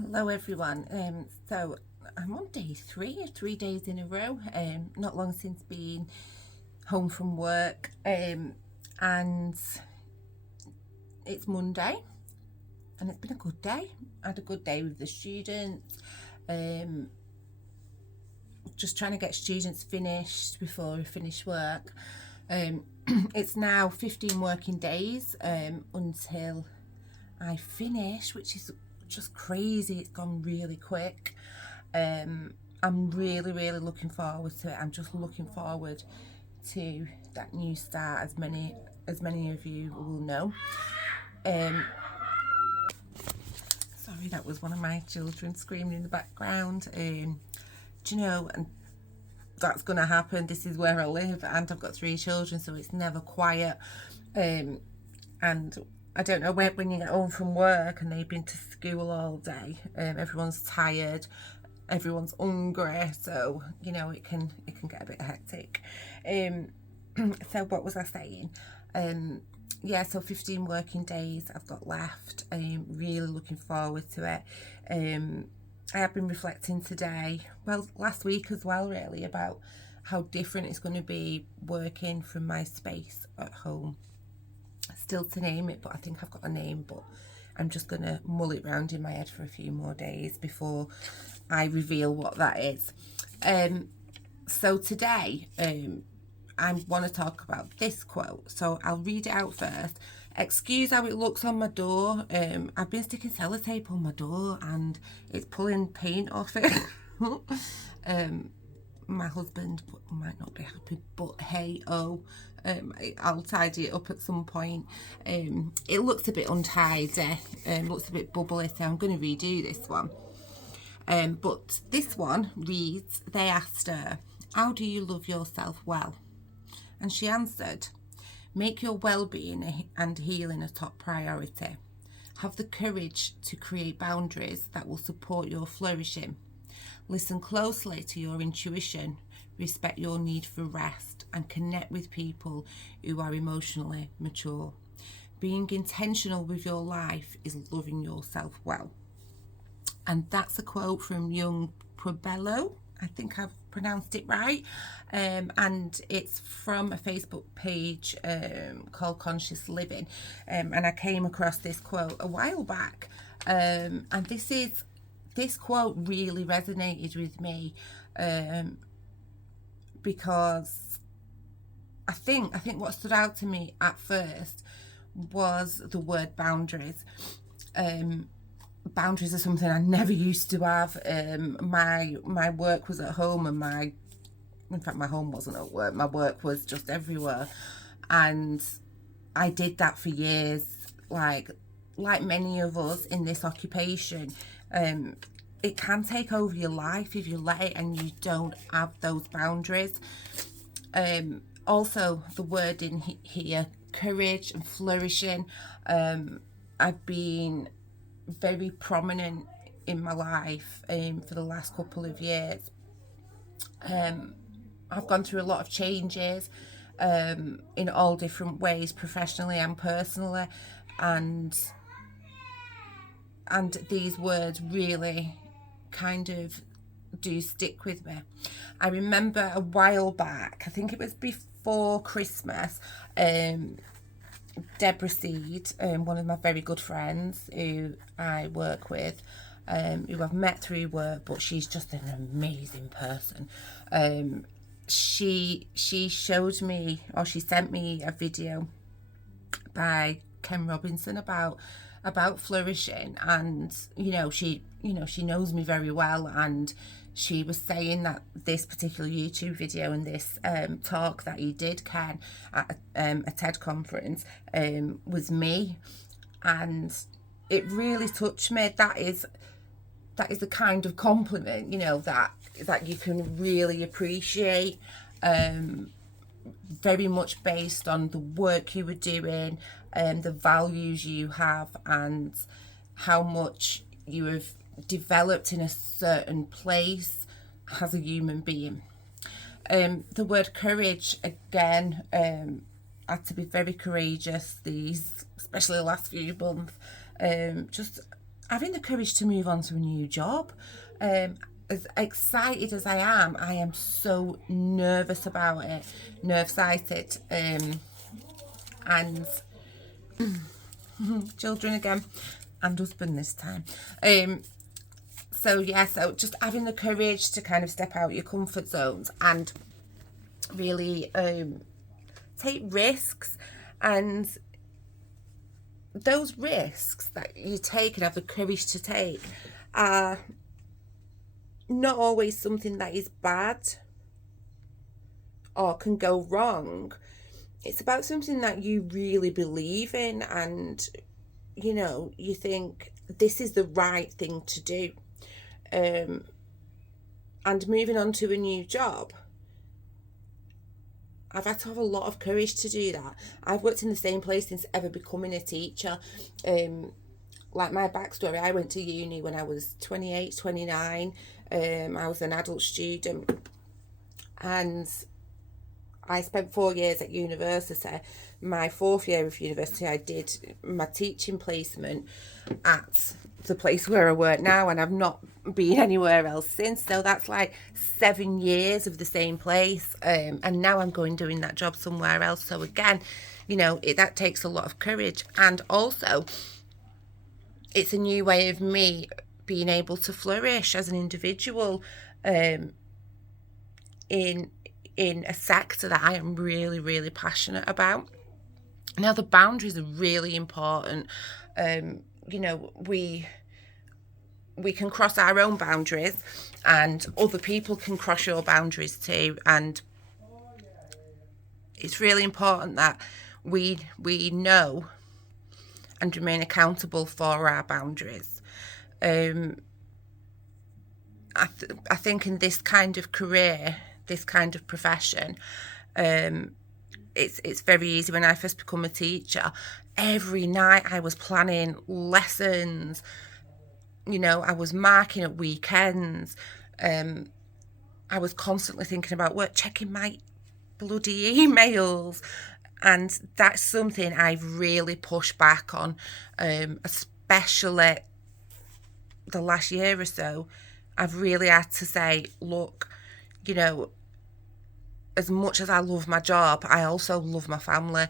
Hello everyone. So I'm on day 3 days in a row. Not long since being home from work, and it's Monday, and it's been a good day. I had a good day with the students. Just trying to get students finished before we finish work. It's now 15 working days until I finish, which is just crazy. It's gone really quick. I'm really looking forward to it. I'm just looking forward to that new start, as many of you will know. Sorry, that was one of my children screaming in the background. Do you know, and that's gonna happen. This is where I live, and I've got 3 children, so it's never quiet. And I don't know, when you get home from work and they've been to school all day, everyone's tired, everyone's hungry, so you know it can get a bit hectic. So what was I saying? Yeah, so 15 working days I've got left. I'm really looking forward to it. I have been reflecting today, well, last week as well, really, about how different it's going to be working from my space at home. Still to name it, but I think I've got a name, but I'm just going to mull it round in my head for a few more days before I reveal what that is. So today, I want to talk about this quote, so I'll read it out first. Excuse how it looks on my door. I've been sticking sellotape on my door and it's pulling paint off it. My husband might not be happy, but hey, I'll tidy it up at some point. It looks a bit untidy, looks a bit bubbly, so I'm going to redo this one. But this one reads, they asked her, how do you love yourself well? And she answered, make your well-being and healing a top priority. Have the courage to create boundaries that will support your flourishing. Listen closely to your intuition, respect your need for rest, and connect with people who are emotionally mature. Being intentional with your life is loving yourself well. And that's a quote from young Pueblo. I think I've pronounced it right. And it's from a Facebook page called Conscious Living. And I came across this quote a while back. And this quote really resonated with me, because I think what stood out to me at first was the word boundaries. Boundaries are something I never used to have. My work was at home, and in fact my home wasn't at work. My work was just everywhere, and I did that for years. Like many of us in this occupation, it can take over your life if you let it and you don't have those boundaries. Also, the word in here, courage and flourishing, I've been very prominent in my life for the last couple of years. I've gone through a lot of changes in all different ways, professionally and personally, and these words really kind of do stick with me. I remember a while back, I think it was before Christmas, Debs, one of my very good friends who I work with, who I've met through work, but she's just an amazing person. She showed me, or she sent me a video by Ken Robinson about flourishing, and she knows me very well, and she was saying that this particular YouTube video and this talk that he did, Ken, at a TED conference, was me, and it really touched me. That is the kind of compliment, that you can really appreciate, very much based on the work you were doing, the values you have, and how much you have developed in a certain place as a human being. The word courage, again, I had to be very courageous especially the last few months. Just having the courage to move on to a new job. As excited as I am so nervous about it, nerve-sighted, and children again, and husband this time. So yeah, so just having the courage to kind of step out your comfort zones and really take risks, and those risks that you take and have the courage to take are not always something that is bad or can go wrong. It's about something that you really believe in, and you know, you think this is the right thing to do. And moving on to a new job, I've had to have a lot of courage to do that. I've worked in the same place since ever becoming a teacher. Like my backstory, I went to uni when I was 28, 29. I was an adult student, and I spent 4 years at university. My 4th year of university, I did my teaching placement at the place where I work now, and I've not been anywhere else since. So that's like 7 years of the same place, and now I'm going doing that job somewhere else. So again, you know, that takes a lot of courage, and also it's a new way of me being able to flourish as an individual in a sector that I am really, really passionate about. Now, the boundaries are really important. You know, we can cross our own boundaries, and other people can cross your boundaries too. And it's really important that we know and remain accountable for our boundaries. I think in this kind of career, this kind of profession, it's very easy. When I first become a teacher, every night I was planning lessons. You know, I was marking at weekends. I was constantly thinking about work, checking my bloody emails, and that's something I've really pushed back on, especially the last year or so. I've really had to say, look, you know, as much as I love my job, I also love my family,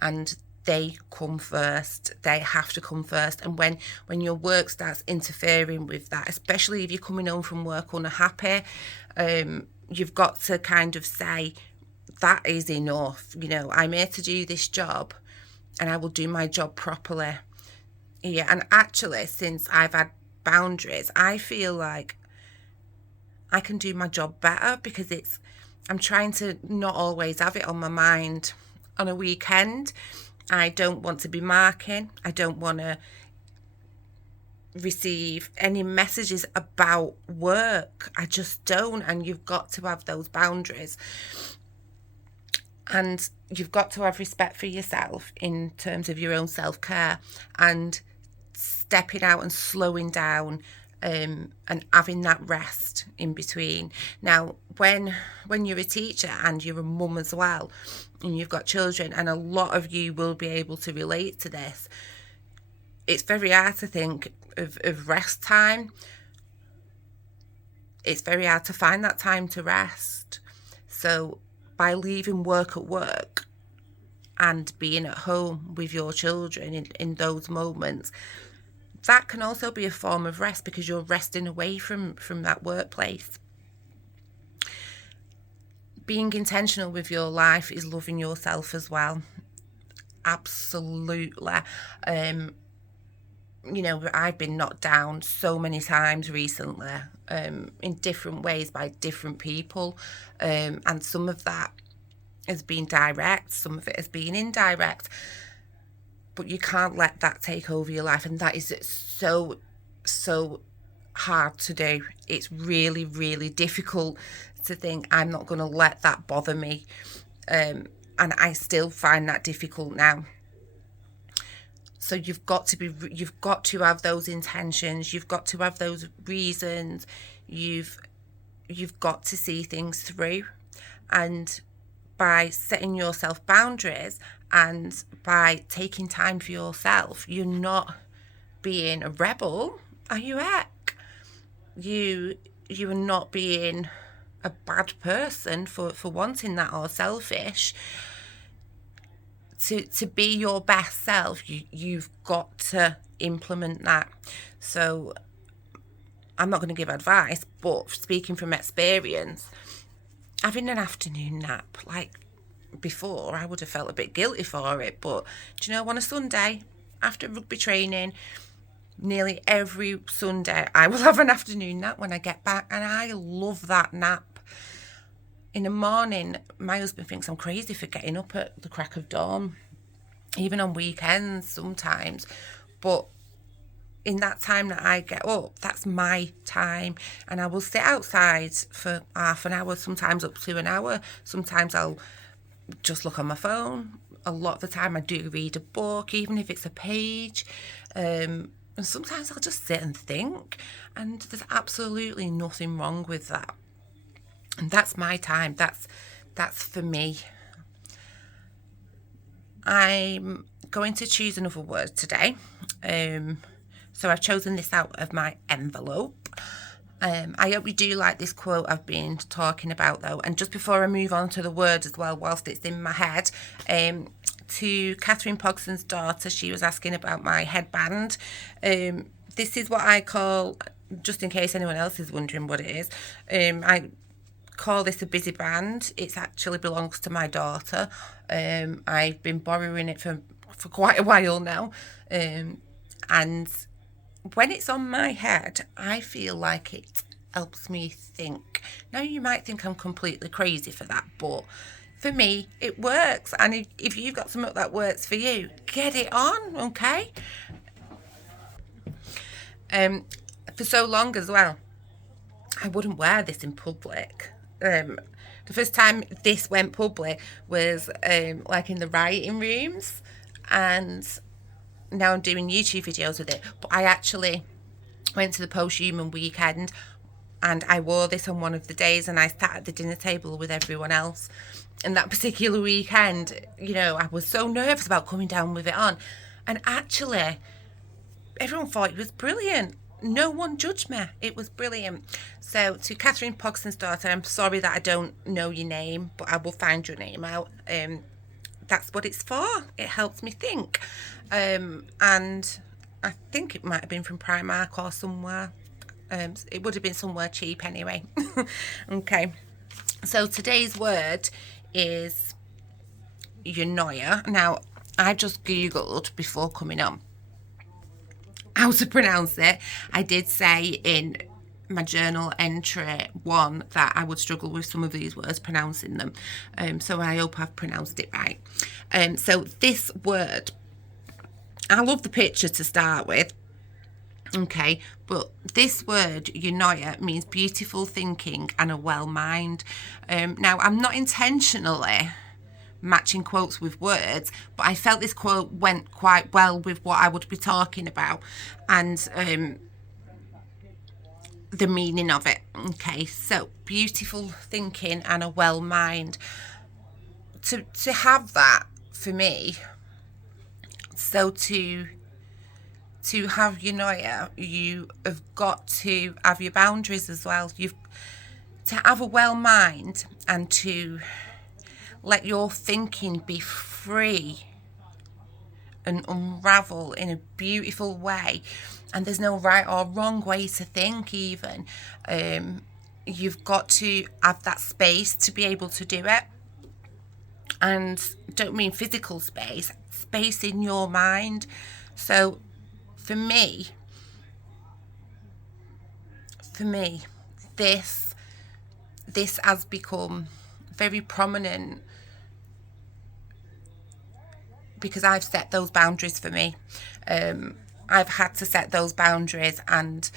and they come first. They have to come first. And when your work starts interfering with that, especially if you're coming home from work unhappy, you've got to kind of say, that is enough. You know, I'm here to do this job, and I will do my job properly. Yeah, and actually, since I've had boundaries, I feel like I can do my job better, because I'm trying to not always have it on my mind on a weekend. I don't want to be marking. I don't want to receive any messages about work. I just don't. And you've got to have those boundaries. And you've got to have respect for yourself in terms of your own self-care, and stepping out and slowing down, and having that rest in between. Now, when you're a teacher and you're a mum as well, and you've got children, and a lot of you will be able to relate to this, it's very hard to think of rest time. It's very hard to find that time to rest. So by leaving work at work and being at home with your children in those moments, that can also be a form of rest, because you're resting away from that workplace. Being intentional with your life is loving yourself as well. Absolutely. You know, I've been knocked down so many times recently, in different ways by different people, and some of that has been direct, some of it has been indirect. But you can't let that take over your life, and that is so hard to do. It's really, really difficult to think, I'm not going to let that bother me, and I still find that difficult now. So you've got to have those intentions. You've got to have those reasons. You've got to see things through, and by setting yourself boundaries and by taking time for yourself, you're not being a rebel. are you heck? You are not being a bad person for wanting that, or selfish. To be your best self, you've got to implement that. So I'm not going to give advice, but speaking from experience, having an afternoon nap, like before, I would have felt a bit guilty for it. But do you know, on a Sunday after rugby training, nearly every Sunday, I will have an afternoon nap when I get back, and I love that nap. In the morning, my husband thinks I'm crazy for getting up at the crack of dawn, even on weekends sometimes. But in that time that I get up, that's my time, and I will sit outside for half an hour, sometimes up to an hour. Sometimes I'll just look on my phone. A lot of the time I do read a book, even if it's a page. And sometimes I'll just sit and think, and there's absolutely nothing wrong with that. And that's my time. That's for me. I'm going to choose another word today. So I've chosen this out of my envelope. I hope you do like this quote I've been talking about, though. And just before I move on to the word as well, whilst it's in my head, to Kathryn, Pogson's daughter, she was asking about my headband. This is what I call, just in case anyone else is wondering what it is, I call this a busy band. It actually belongs to my daughter. I've been borrowing it for quite a while now. And when it's on my head, I feel like it helps me think. Now, you might think I'm completely crazy for that, but for me, it works. And if you've got something that works for you, get it on, okay? For so long as well, I wouldn't wear this in public. The first time this went public was like in the writing rooms, and now I'm doing YouTube videos with it. But I actually went to the post-human weekend, and I wore this on one of the days, and I sat at the dinner table with everyone else. And that particular weekend, you know, I was so nervous about coming down with it on, and actually everyone thought it was brilliant. No one judged me. It was brilliant. So to Kathryn, Pogson's daughter, I'm sorry that I don't know your name, but I will find your name out. That's what it's for. It helps me think. And I think it might have been from Primark or somewhere. It would have been somewhere cheap anyway. Okay. So today's word is Eunoia. Now, I just Googled before coming on how to pronounce it. I did say in my journal entry 1 that I would struggle with some of these words, pronouncing them. So I hope I've pronounced it right. So this word, I love the picture to start with. Okay, but this word, Eunoia, means beautiful thinking and a well mind. Now, I'm not intentionally matching quotes with words, but I felt this quote went quite well with what I would be talking about and the meaning of it. Okay, so beautiful thinking and a well mind. To have that for me, so to have Eunoia, you have got to have your boundaries as well. You've to have a well mind and to let your thinking be free and unravel in a beautiful way. And there's no right or wrong way to think even. You've got to have that space to be able to do it. And don't mean physical space, space in your mind. So for me, this has become very prominent because I've set those boundaries for me. I've had to set those boundaries, and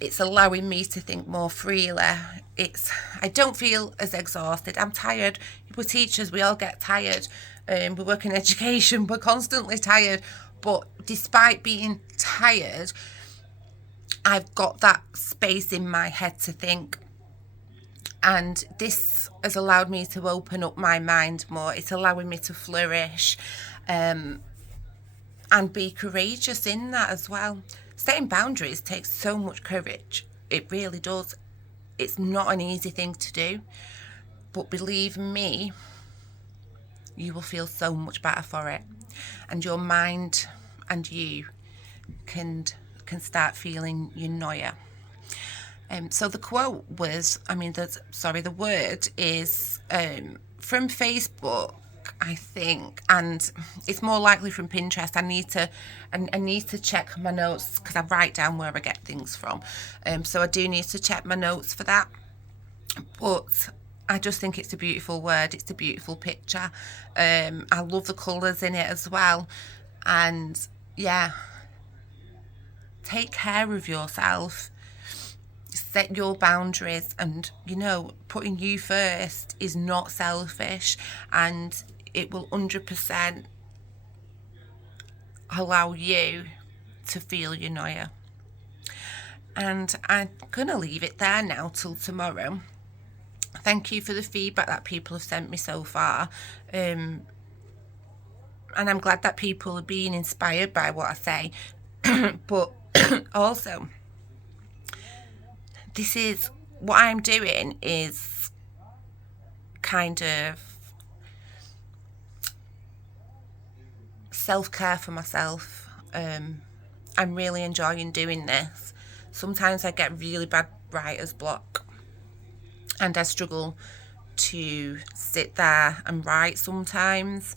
it's allowing me to think more freely. I don't feel as exhausted. I'm tired. We're teachers, we all get tired. We work in education, we're constantly tired. But despite being tired, I've got that space in my head to think. And this has allowed me to open up my mind more. It's allowing me to flourish and be courageous in that as well. Setting boundaries takes so much courage. It really does. It's not an easy thing to do, but believe me, you will feel so much better for it, and your mind and you can start feeling Eunoia. So the quote was, the word is from Facebook, I think, and it's more likely from Pinterest. I need to check my notes because I write down where I get things from. So I do need to check my notes for that. But I just think it's a beautiful word. It's a beautiful picture. I love the colours in it as well. And yeah, take care of yourself. Set your boundaries, and putting you first is not selfish, and it will 100% allow you to feel Eunoia. And I'm gonna leave it there now till tomorrow. Thank you for the feedback that people have sent me so far, and I'm glad that people are being inspired by what I say. But also, this is what I'm doing is kind of self-care for myself. I'm really enjoying doing this. Sometimes I get really bad writer's block and I struggle to sit there and write sometimes.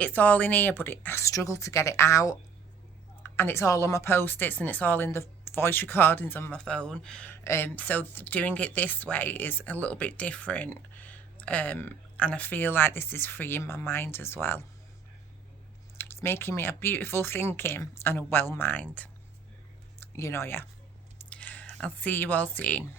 It's all in here, but I struggle to get it out, and it's all on my post-its and it's all in the voice recordings on my phone. So doing it this way is a little bit different, and I feel like this is freeing my mind as well. It's making me a beautiful thinking and a well mind. I'll see you all soon.